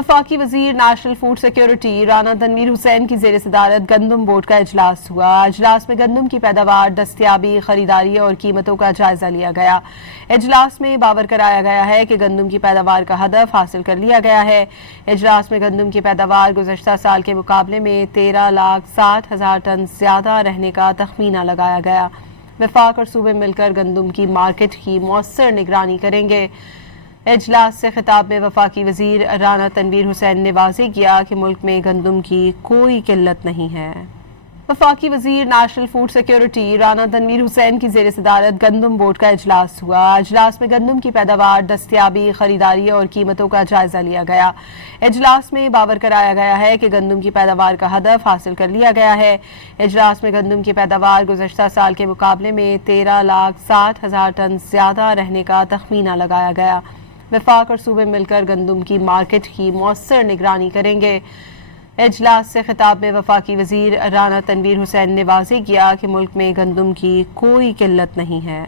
वफाकी वजीर national food security Rana Tanveer Hussain की ज़ेर सदारत गंदम बोर्ड का इजलास हुआ। इजलास में गंदम की पैदावार, दस्तियाबी, खरीदारी और कीमतों का जायजा लिया गया। इजलास में बावर कराया गया है कि गंदम की पैदावार का हदफ हासिल कर लिया गया है। इजलास में गंदम की पैदावार गुज़श्ता साल के मुकाबले में 13,60,000 टन ज़्यादा रहने का तखमीना लगाया गया। वफाक और सूबे मिलकर गंदम की मार्केट की मौसर निगरानी करेंगे। इजलास से खिताब में वफाकी वजीर राना तनवीर हुसैन ने वाज़ेह किया कि मुल्क में गंदम की कोई किल्लत नहीं है। वफाकी वजीर national food security Rana Tanveer Hussain की ज़ेर सदारत गंदम बोर्ड का इजलास हुआ। इजलास में गंदम की पैदावार, दस्तियाबी, खरीदारी और कीमतों का जायजा लिया गया। इजलास में बावर कराया गया है कि गंदम की पैदावार का हदफ हासिल कर लिया गया है। इजलास में गंदम की पैदावार गुज़श्ता साल के मुकाबले में 13,60,000 टन ज़्यादा रहने का तखमीना लगाया गया। वफाक और सूबे मिलकर गंदम की मार्केट की मौसर निगरानी करेंगे। इजलास से खिताब में वफाकी वजीर राना तनवीर हुसैन ने वाज़ेह किया कि मुल्क में गंदम की कोई किल्लत नहीं है।